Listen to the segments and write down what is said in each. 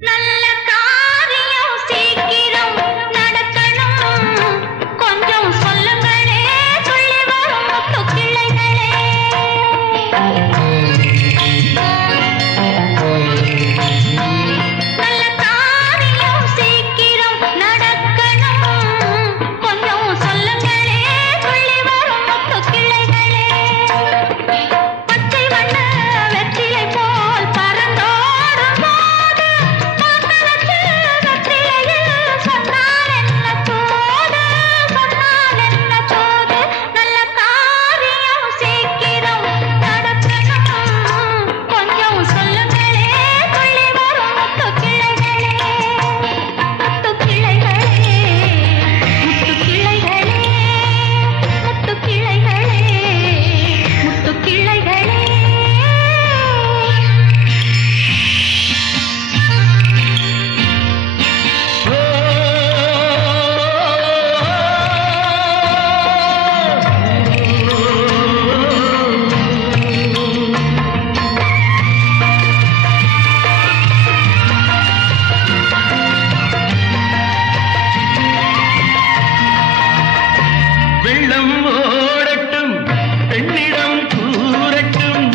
நல்ல காரியம் சீக்கிரம் நடக்கணும். கொஞ்சம் சொல்லுங்களே, சொல்லி வரும் முத்து கிளைகளே. நல்ல காரியம் சீக்கிரம் நடக்கணும். கொஞ்சம் சொல்லுங்களே, சொல்லி வரும் முத்து கிளைகளே. பச்சை வண்ண வெற்றிலை போல் பறந்தோடும் போது பொன்னரசு வெற்றிலையில் சொன்னால் என்ன தோது, சொன்னால் என்ன தோது. நல்ல காரியம் சீக்கிரம் நடக்கணும். கொஞ்சம் சொல்லுங்களே, சொல்லி வரும் முத்து கிளைகளே. முத்து கிளைகளே, முத்து கிளைகளே, முத்து கிளைகளே, முத்து கிளைகளே. வெள்ளம் ஓடட்டும், பெண்ணிடம் கூறட்டும்,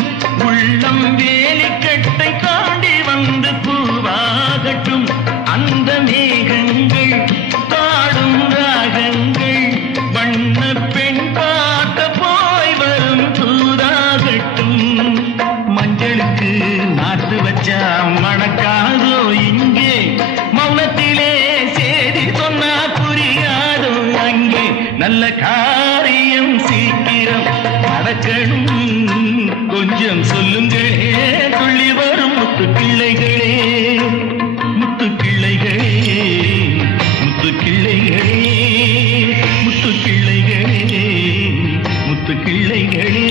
உள்ளம் வேலிக்கட்டை தாண்டி வந்து பூவாகட்டும். அந்த மேகங்கள் பாடும் ராகங்கள் வண்ண பெண் பார்க்க போய் வரும் தூதாகட்டும். மஞ்சளுக்கு நாட்டு வச்சா மணக்காதோ இங்கே, மௌனத்திலே சேதி சொன்னா புரியாதோ அங்கே. நல்ல காரியம் சீக்கிரம் நடக்கணும். கொஞ்சம் சொல்லுங்களே, சொல்லி வரும் முத்து கிளைகளே. முத்து கிளைகளே, முத்து கிளைகளே, முத்து கிளைகளே, முத்து கிளைகளே.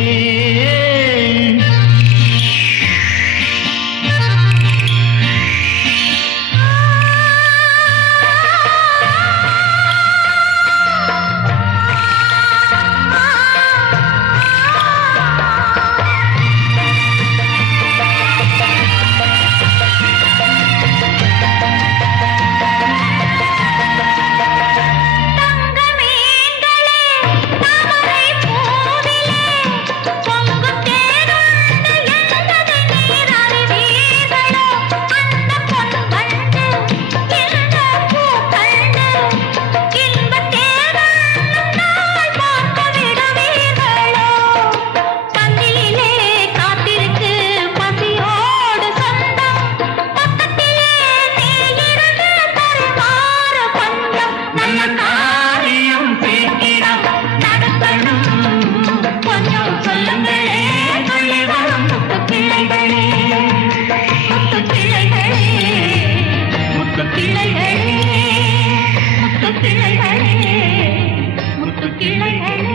கிளைகளே, முத்து கிளைகளே.